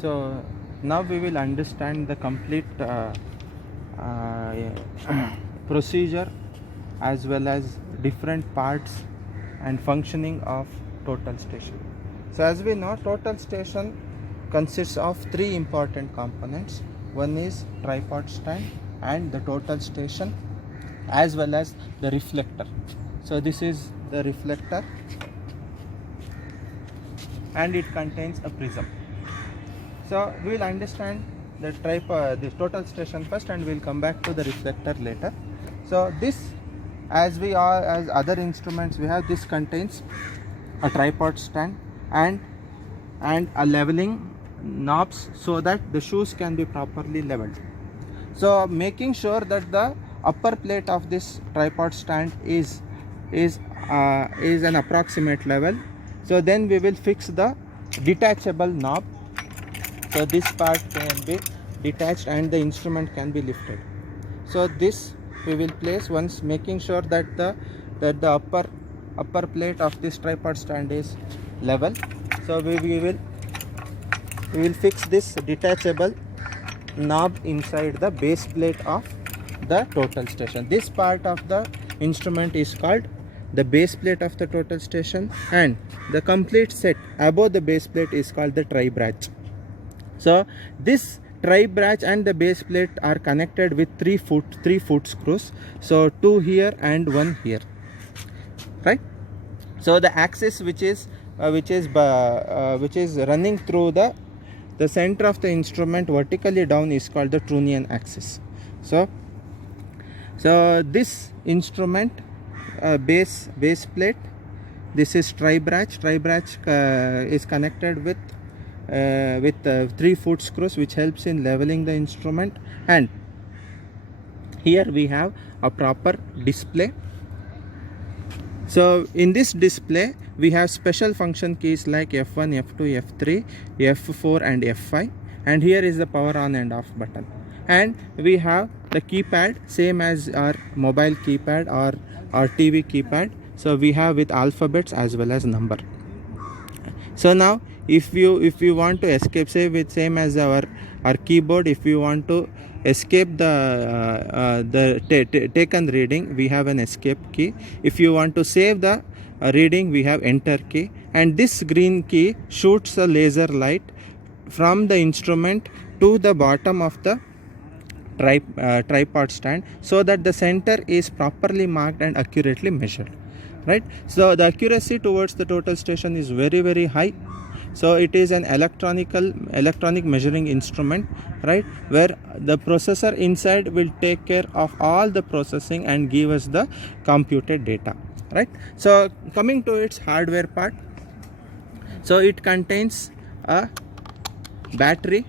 So now we will understand the complete procedure as well as different parts and functioning of total station. So as we know, total station consists of three important components. One is tripod stand and the total station as well as the reflector. So this is the reflector and it contains a prism. So we will understand the total station first and we will come back to the reflector later. So this, as other instruments we have, this contains a tripod stand and a leveling knobs so that the shoes can be properly leveled. So making sure that the upper plate of this tripod stand is an approximate level. So then we will fix the detachable knob. So this part can be detached and the instrument can be lifted. So this we will place once, making sure that the upper plate of this tripod stand is level. So we will fix this detachable knob inside the base plate of the total station. This part of the instrument is called the base plate of the total station, and the complete set above the base plate is called the tri-brach. So this tri-brach and the base plate are connected with three foot screws. So two here and one here, right? So the axis which is running through the center of the instrument vertically down is called the Trunnion axis. So this instrument base plate, this is tri-brach is connected with 3 foot screws, which helps in leveling the instrument. And here we have a proper display. So in this display we have special function keys like F1, F2, F3, F4 and F5, and here is the power on and off button. And we have the keypad, same as our mobile keypad or our TV keypad. So we have with alphabets as well as number. So now if you want to escape, say with same as our keyboard, if you want to escape the taken reading, we have an escape key. If you want to save the reading, we have enter key. And this green key shoots a laser light from the instrument to the bottom of the tripod stand, so that the center is properly marked and accurately measured, right? So the accuracy towards the total station is very high. So it is an electronic measuring instrument, right, where the processor inside will take care of all the processing and give us the computed data, right? So coming to its hardware part, so it contains a battery.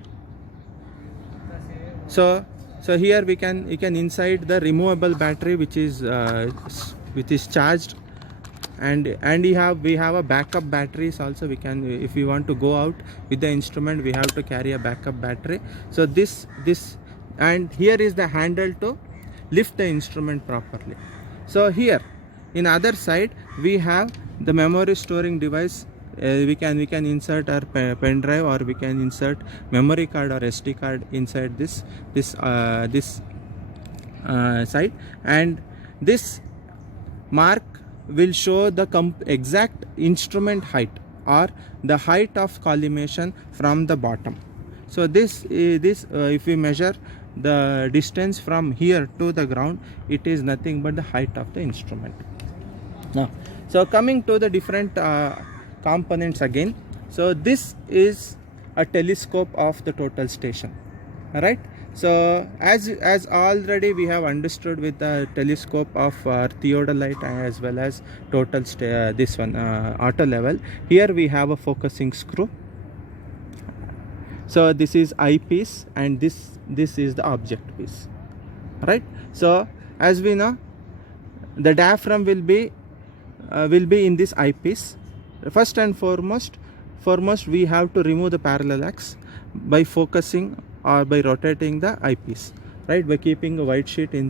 So here you can inside the removable battery which is charged, and we have a backup batteries also. We can, if we want to go out with the instrument, we have to carry a backup battery. So this and here is the handle to lift the instrument properly. So here in other side we have the memory storing device. We can insert our pen drive, or we can insert memory card or SD card inside this side, and this mark will show the exact instrument height or the height of collimation from the bottom. So this if we measure the distance from here to the ground, it is nothing but the height of the instrument. Now, so coming to the different components again. So this is a telescope of the total station, right? So as already we have understood with the telescope of theodolite as well as total this one auto level, here we have a focusing screw. So this is eyepiece and this is the object piece, right? So as we know, the diaphragm will be in this eyepiece. First and foremost we have to remove the parallax by focusing or by rotating the eyepiece, right? By keeping a white sheet in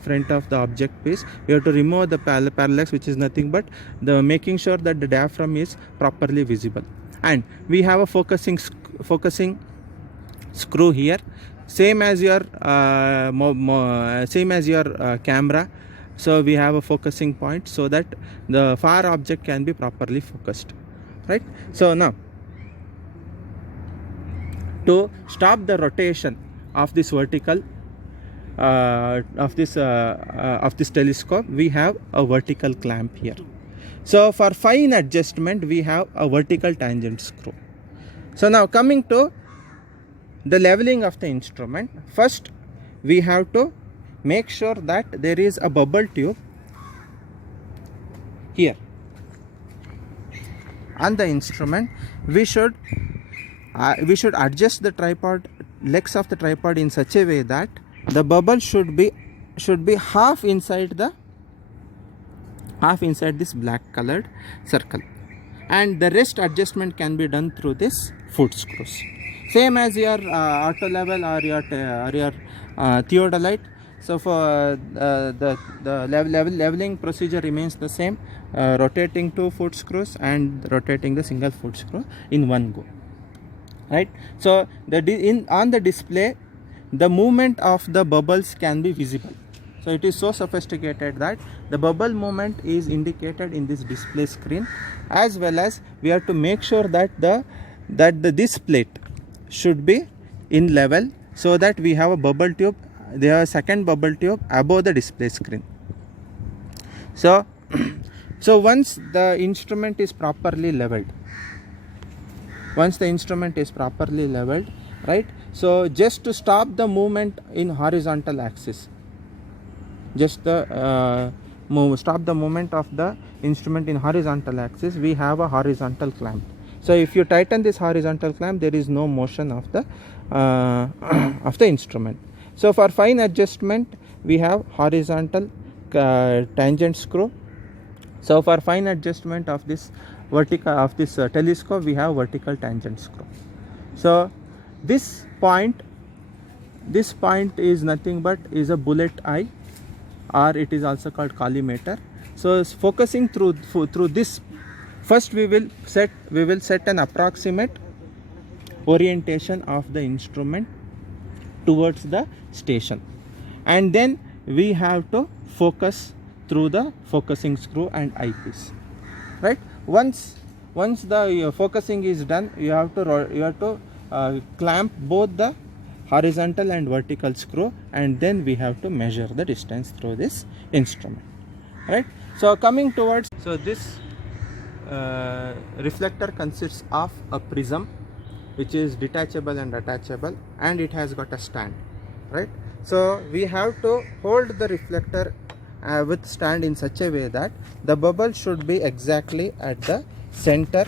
front of the object piece, we have to remove the parallax, which is nothing but the making sure that the diaphragm is properly visible. And we have a focusing screw here, same as your camera. So we have a focusing point so that the far object can be properly focused, right? So now, to stop the rotation of this vertical of this telescope, we have a vertical clamp here. So for fine adjustment, we have a vertical tangent screw. So now coming to the leveling of the instrument, first we have to make sure that there is a bubble tube here on the instrument. We should adjust the tripod, legs of the tripod in such a way that the bubble should be half inside this black colored circle, and the rest adjustment can be done through this foot screws, same as your auto level or your theodolite. So for the leveling procedure remains the same, rotating 2 foot screws and rotating the single foot screw in one go, right? So on the display, the movement of the bubbles can be visible. So it is so sophisticated that the bubble movement is indicated in this display screen, as well as we have to make sure that this plate should be in level, so that we have a bubble tube, there are second bubble tube above the display screen. So once the instrument is properly leveled, right? So just to stop the movement in horizontal axis, stop the movement of the instrument in horizontal axis, we have a horizontal clamp. So if you tighten this horizontal clamp, there is no motion of the instrument. So for fine adjustment, we have horizontal tangent screw. So for fine adjustment of this telescope, we have vertical tangent screw. So this point is nothing but is a bullet eye, or it is also called collimator. So focusing through this, first we will set an approximate orientation of the instrument towards the station, and then we have to focus through the focusing screw and eyepiece, right? Once the focusing is done, you have to clamp both the horizontal and vertical screw, and then we have to measure the distance through this instrument, right? So coming towards, so this reflector consists of a prism which is detachable and attachable, and it has got a stand, right? So we have to hold the reflector with stand in such a way that the bubble should be exactly at the center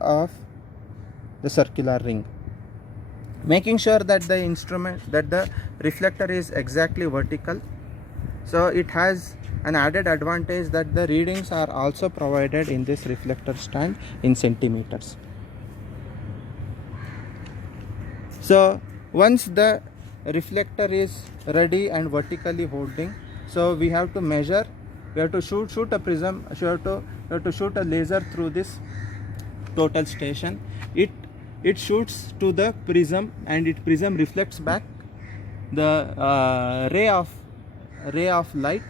of the circular ring, making sure that the reflector is exactly vertical. So it has an added advantage that the readings are also provided in this reflector stand in centimeters. So once the reflector is ready and vertically holding, so we have to measure, we have to shoot a prism, we have to shoot a laser through this total station. It shoots to the prism, and prism reflects back the ray of light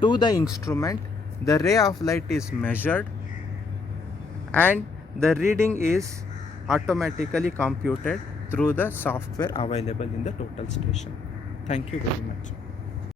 to the instrument. The ray of light is measured, and the reading is automatically computed through the software available in the total station. Thank you very much.